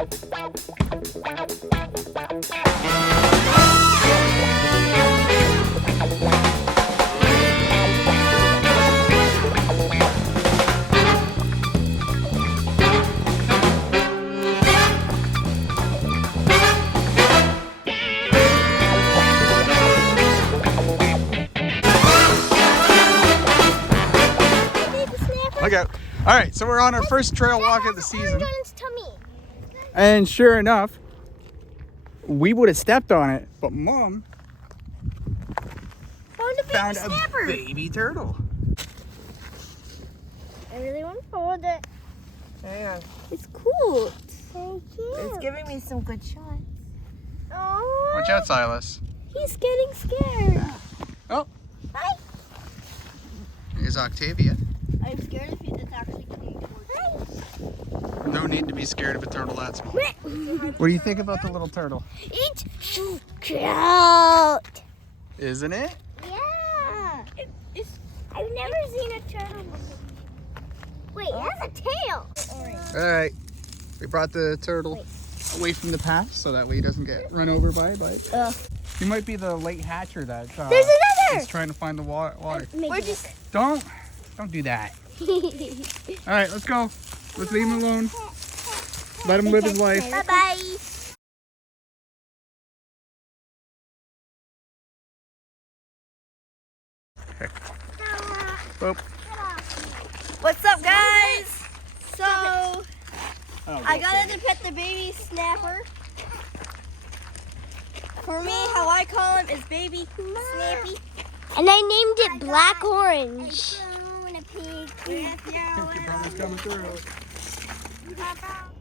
Look out. All right, so we're on our first trail walk of the season. And sure enough, we would have stepped on it, but Mom found a baby turtle. I really want to hold it. Yeah. It's cool. So cute. It's giving me some good shots. Oh. Watch out, Silas. He's getting scared. Oh. Hi. Here's Octavia. I'm scared if it's actually coming towards me. No need to be scared of a turtle that small. What do you think about the little turtle? It's so cute. Isn't it? Yeah. I've never seen a turtle before. Wait, it has a tail. All right. We brought the turtle away from the path so that way he doesn't get run over by it. He might be the late hatcher that There's another. is trying to find the water. Don't. Don't do that. All right, let's go. Let's leave him alone. Let him live his life. Bye-bye. Oh. What's up, guys? So, I got to pet the baby snapper. For me, how I call him is Baby Snappy. And I named it Black Orange.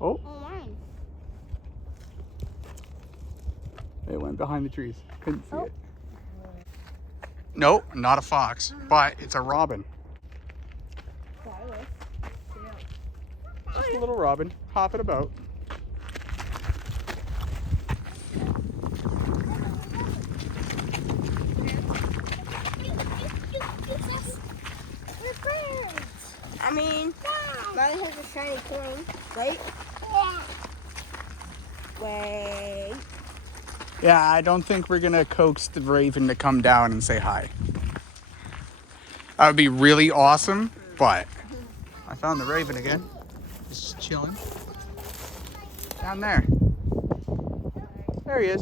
Oh. It went behind the trees. Couldn't see it. Nope, not a fox, but it's a robin. Just a little robin hopping about. I mean, mine has a shiny coin, right? Yeah. Wait. Yeah, I don't think we're gonna coax the raven to come down and say hi. That would be really awesome, but I found the raven again. Just chilling. Down there. There he is.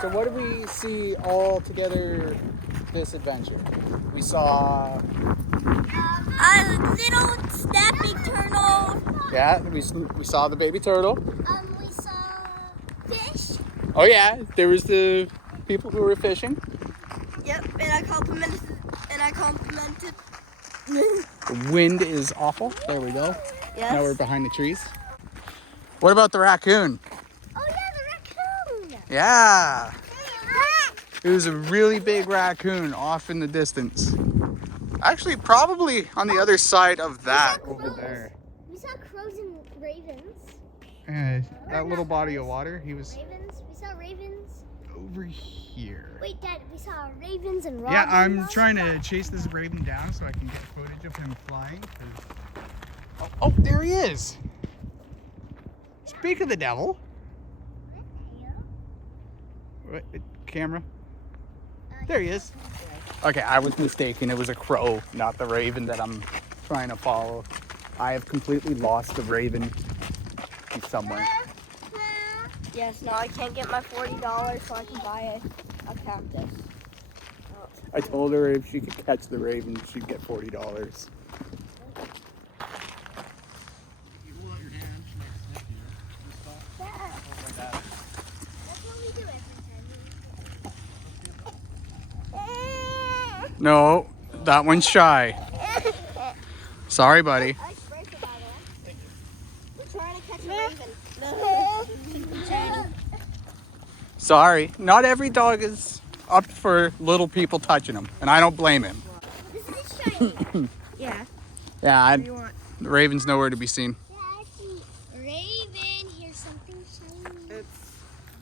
So what did we see all together this adventure? We saw a little snapping turtle. Yeah, we saw the baby turtle. We saw fish. Oh yeah, there was the people who were fishing. Yep, and I complimented. The wind is awful. There we go. Yes. Now we're behind the trees. What about the raccoon? Oh yeah, the raccoon. Yeah. It was a really big raccoon off in the distance. Actually, probably on the other side of that over there. We saw crows and ravens. That little body of water, he was Ravens? We saw ravens. over here. Wait, Dad, we saw ravens and robins. Yeah, I'm trying to chase this raven down so I can get footage of him flying. Oh, there he is. Speak of the devil. What, camera? There he is. Okay, I was mistaken. It was a crow, not the raven that I'm trying to follow. I have completely lost the raven. He's somewhere. Yes, now I can't get my $40 so I can buy a cactus. I told her if she could catch the raven, she'd get $40. No, that one's shy. Sorry, buddy. Sorry, not every dog is up for little people touching them, and I don't blame him. This is shiny. Yeah. Yeah, the raven's nowhere to be seen. Raven, here's something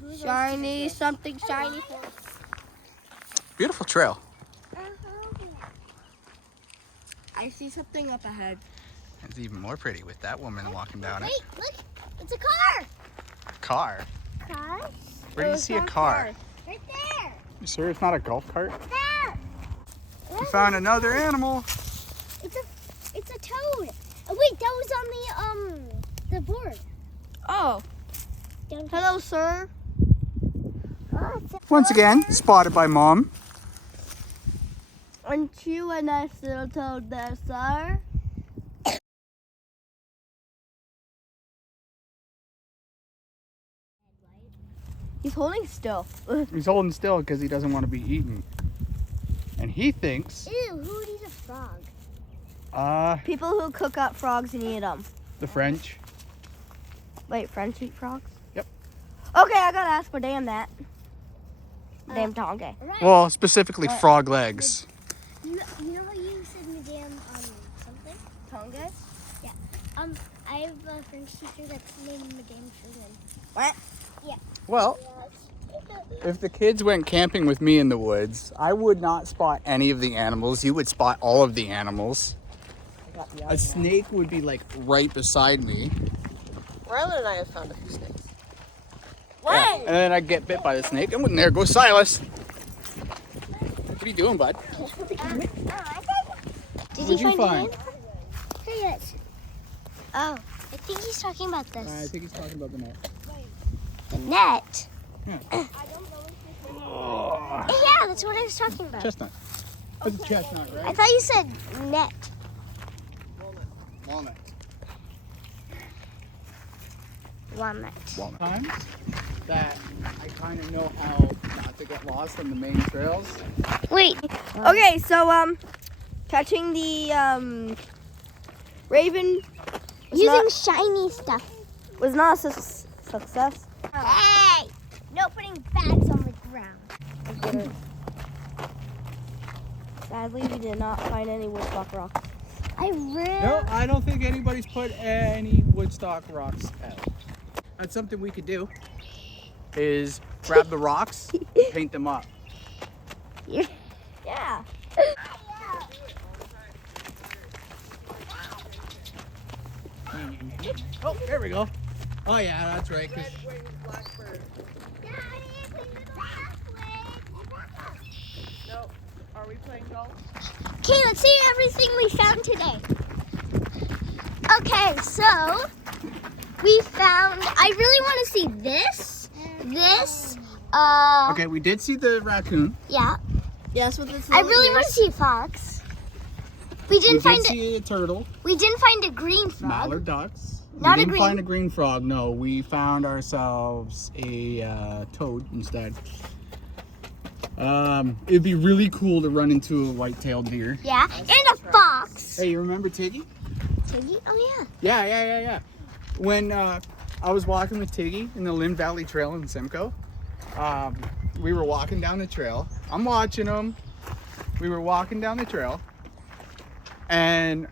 shiny. Shiny, something shiny. Beautiful trail. I see something up ahead. It's even more pretty with that woman walking down it. Wait, look. It's a car. Car? Car? Where do you see a car? Right there. You sure it's not a golf cart? There. We found another animal. It's a toad. Oh, wait, that was on the board. Oh. Hello, sir. Oh, it's a Once again, spotted by Mom. Aren't you a nice little toad there, sir? He's holding still. He's holding still because he doesn't want to be eaten. And he thinks, Ew, who would eat a frog? People who cook up frogs and eat them. the French. Wait, French eat frogs? Yep. Okay, I gotta ask Madame that. Madame Tongue. Right. Well, specifically frog legs. You know how you said Madame something? Tongue? I have a French teacher that's named Madame Truman. What? Well, if the kids went camping with me in the woods, I would not spot any of the animals. You would spot all of the animals. A snake would be like right beside me. Rylan and I have found a few snakes. Yeah, and then I'd get bit by the snake, and there goes Silas. What are you doing, bud? Did What'd you find? it? Here it is. Oh, I think he's talking about this. I think he's talking about the net. The net? Yeah. Yeah, that's what I was talking about. Chestnut. That's a chestnut, I right? thought you said net. Walnut. Walnut. Walnut. Times that I kind of know how not to get lost on the main trails. Wait. Okay, so catching the raven Using shiny stuff. was not a success. Hey! No putting bags on the ground. Sadly, we did not find any Woodstock rocks. I really. No, I don't think anybody's put any Woodstock rocks out. That's something we could do. Is grab the rocks, paint them up. Yeah. Oh, there we go. Oh yeah, that's right. 'Cause Blackbird. No. Are we playing golf? Okay, let's see everything we found today. Okay, so we found. I really want to see this. okay, we did see the raccoon. Yeah. Yeah, that's what this is. I really want to see a fox. We We didn't did find. see a turtle. We didn't find a green frog. Mallard ducks. Not we a didn't green- find a green frog. No, we found ourselves a toad instead. It'd be really cool to run into a white-tailed deer. Yeah, and a fox. Hey, you remember Tiggy? Tiggy? Oh yeah. Yeah. When I was walking with Tiggy in the Lynn Valley Trail in Simcoe, we were walking down the trail. I'm watching them. We were walking down the trail, and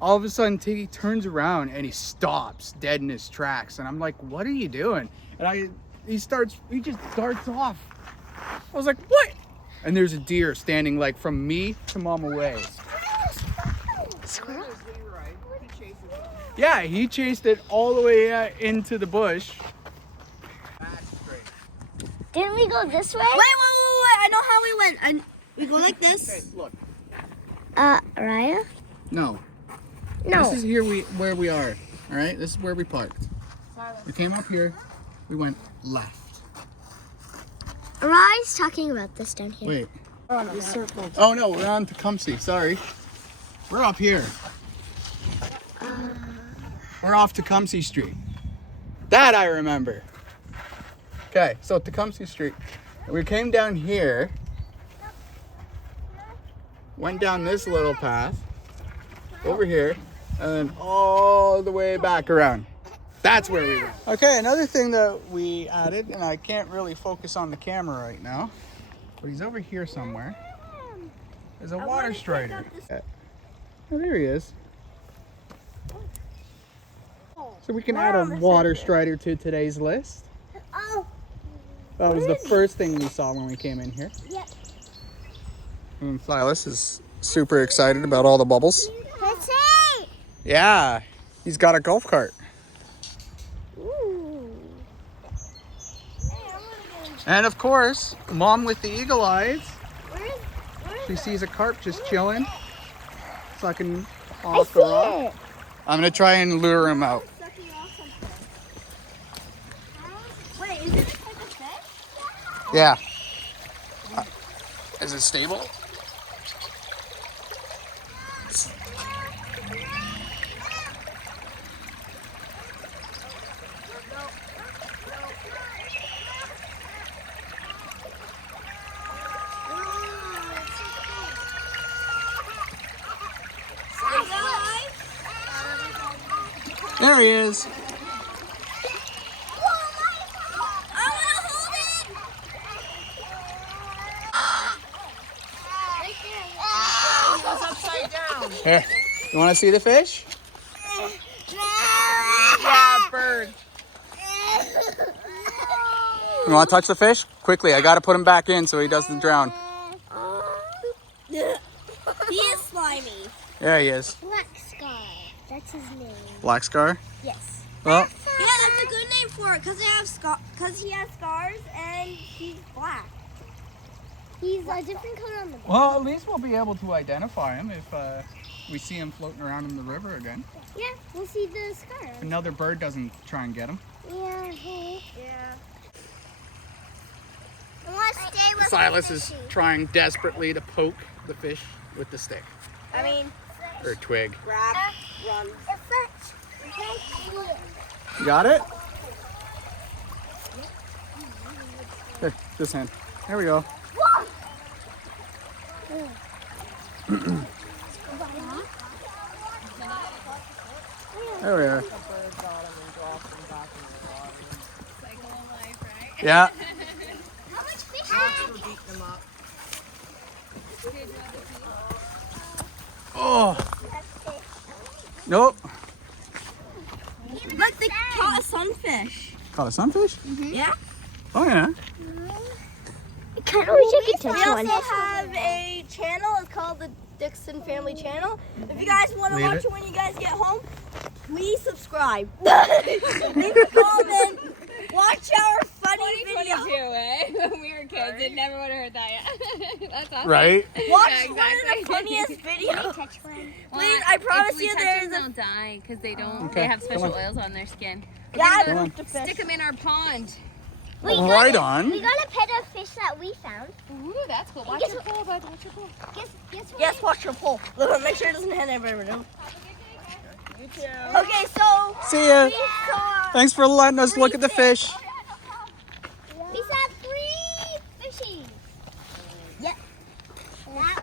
all of a sudden Tiggy turns around and he stops dead in his tracks. And I'm like, what are you doing? And he just darts off. I was like, what? And there's a deer standing like from me to Mom away. Squirrel. Yeah, he chased it all the way into the bush. Didn't we go this way? Wait! I know how we went. We go like Okay, this. look. Raya? No. No. This is where we are. All right, this is where we parked. We came up here. We went left. Raya's talking about this down here. Wait. Circles. Oh no, we're on Tecumseh. Sorry. We're up here. We're off Tecumseh Street. That I remember. Okay, so Tecumseh Street. We came down here. Went down this little path. Over here. And then all the way back around. That's where we went. Okay, another thing that we added, and I can't really focus on the camera right now, but he's over here somewhere. There's a water strider. Oh, there he is. So we can add a water strider to today's list. Oh, That was the first thing we saw when we came in here. yep. And Silas is super excited about all the bubbles. That's it. Yeah, he's got a golf cart. Ooh. And of course, Mom with the eagle eyes. Where She sees a carp just chilling, sucking I off see the rock. it. I'm gonna try and lure him out. Sucking off something. Wait, is it a type of fish? Yeah. Is it stable? There he is. Here, you want to see the fish? Yeah, bird. You want to touch the fish? Quickly, I got to put him back in so he doesn't drown. He is slimy. Yeah, he is. Black Scar. That's his name. Black scar. Yes. Well, Yeah, that's a good name for it, because he has scars and he's black. He's a different color on the back. well, at least we'll be able to identify him if we see him floating around in the river again. Yeah, we'll see the scar. If another bird doesn't try and get him. Yeah. Yeah. I want to stay with Silas is trying desperately to poke the fish with the stick I mean, or twig. grab, run. You got it? Here, this hand. There we go. There we are. Yeah. How much fish Oh. Nope. Look, they caught a sunfish. Caught a sunfish? Yeah. Oh yeah. I kind of wish I could We touch also one. have a channel. It's called the Dixon Family Channel. If you guys want to Leave watch it. it when you guys get home, please subscribe. Leave a comment. Watch our funny video. 2022, eh? When we were kids, it never would have heard that yet. That's awesome. Right? Watch Yeah, one of the exactly. funniest videos. Touch one. Please, I promise if we you touch there's them, a... they'll die because they don't. Okay, They have come special on. oils on their skin. Dad, Come on. look the fish. Stick them in our pond. We Right got on. We got a pet of fish that we found. Ooh, that's cool. Watch guess your what- pole, bud. Watch your pole. Guess what? Yes, watch your pole. Make sure it doesn't hit everybody. You too. Okay, so See ya. we saw Thanks for letting us look at the fish.